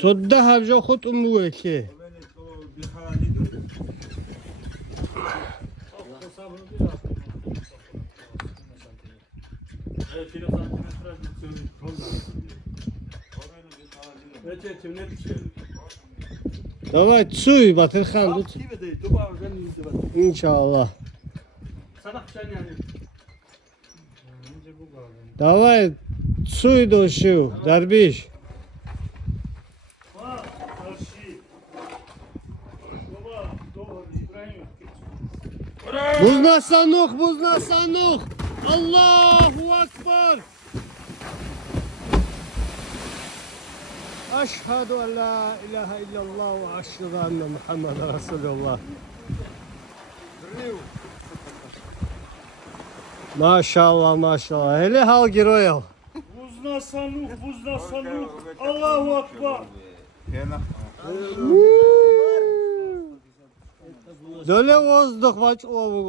Todda havja khut umwe ki. Давай цуй Батырхан тут. İnşallah. Давай цуй дошил, Дарбиш. Buzna sanuk, buzna sanuk. Allahu Akbar. Eşhedü en la ilahe illallah ve eşhedü enne Muhammeden Resulullah. Maşallah maşallah. Hele hal giroyal. Buzna sanuk, Allahu Akbar. Döle vozduk maç ovu.